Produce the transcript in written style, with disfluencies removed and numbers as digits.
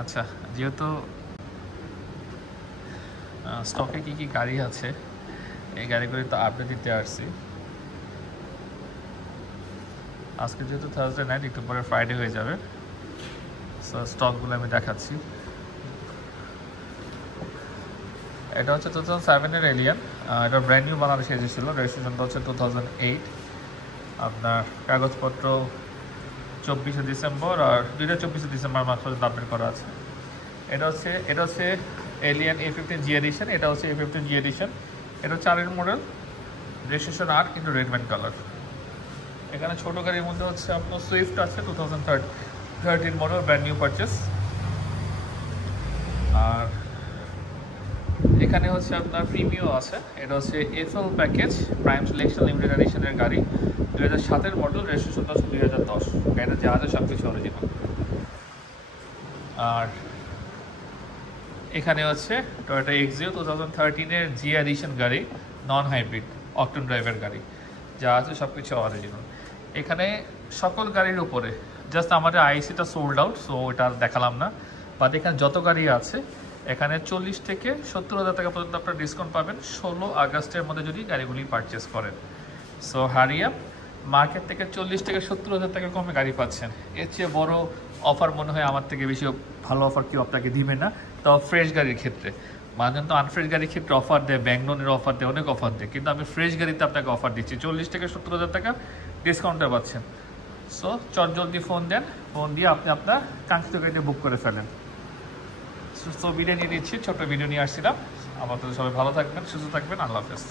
আচ্ছা, যেহেতু স্টকে কি কি গাড়ি আছে এই গাড়িগুলি তো আপডেট দিতে আসছি। আজকে যেহেতু থার্সডে নাইট, একটু পরে ফ্রাইডে হয়ে যাবে, সো স্টকগুলো আমি দেখাচ্ছি। এটা হচ্ছে 2007-এর এলিয়ান। এটা ব্র্যান্ড নিউ বাংলাদেশে এসেছিল, রেজিস্ট্রেশনটা হচ্ছে 2008। আপনার কাগজপত্র 24শে ডিসেম্বর আর 24শে ডিসেম্বর মাস পর্যন্ত আপডেট করা আছে। এটা হচ্ছে এলিয়ান A15G এডিশন। এটা হচ্ছে A15G এডিশন। এটা 4-এর মডেল, রেজিস্ট্রেশন 8, কিন্তু রেড ওয়াইন কালার। এখানে ছোটো গাড়ির মধ্যে হচ্ছে আপনার সুইফট আছে 2013 মডেল, ব্র্যান্ড নিউ পারচেস। আর এখানে হচ্ছে আপনার প্রিমিও আছে। এটা হচ্ছে FL package prime selection limited এডিশনের গাড়ি, 2007-এর মডেল, রেজিস্ট্রেশনটা হচ্ছে 2010। গাড়িটা জাহাজে সব কিছু অরিজিনাল। আর এখানে হচ্ছে টয়োটা এক্সিও 2013-এর G এডিশন গাড়ি, নন হাইব্রিড অকটেন ড্রাইভের গাড়ি, যা আছে সব কিছু অরিজিনাল। এখানে সকল গাড়ির উপরে জাস্ট আমাদের আইসিটা সোল্ড আউট, সো ওটা দেখালাম না। বাট এখানে যত গাড়ি আছে এখানে 40 থেকে 70,000 টাকা পর্যন্ত আপনার ডিসকাউন্ট পাবেন 16 আগস্টের মধ্যে যদি গাড়িগুলি পারচেস করেন। সো হারিয়া মার্কেট থেকে 40 থেকে 70,000 টাকা কমে গাড়ি পাচ্ছেন। এর চেয়ে বড় অফার মনে হয় আমার থেকে বেশি ভালো অফার কেউ আপনাকে দিবে না, তাও ফ্রেশ গাড়ির ক্ষেত্রে। মানুষজন তো আনফ্রেশ গাড়ির ক্ষেত্রে অফার দেয়, ব্যাংক লোনের অফার দেয়, অনেক অফার দেয়, কিন্তু আমি ফ্রেশ গাড়িতে আপনাকে অফার দিচ্ছি 40 থেকে 70,000 টাকা ডিসকাউন্টে পাচ্ছেন। সো জলদি ফোন দেন, ফোন দিয়ে আপনি আপনার কাঙ্ক্ষিত গাড়িটা বুক করে ফেলেন। সো ভিডিও নিয়ে নিচ্ছি, ছোট্ট ভিডিও নিয়ে আসছিলাম। আপাতত সবাই ভালো থাকবেন, সুস্থ থাকবেন, আল্লাহ হাফেজ।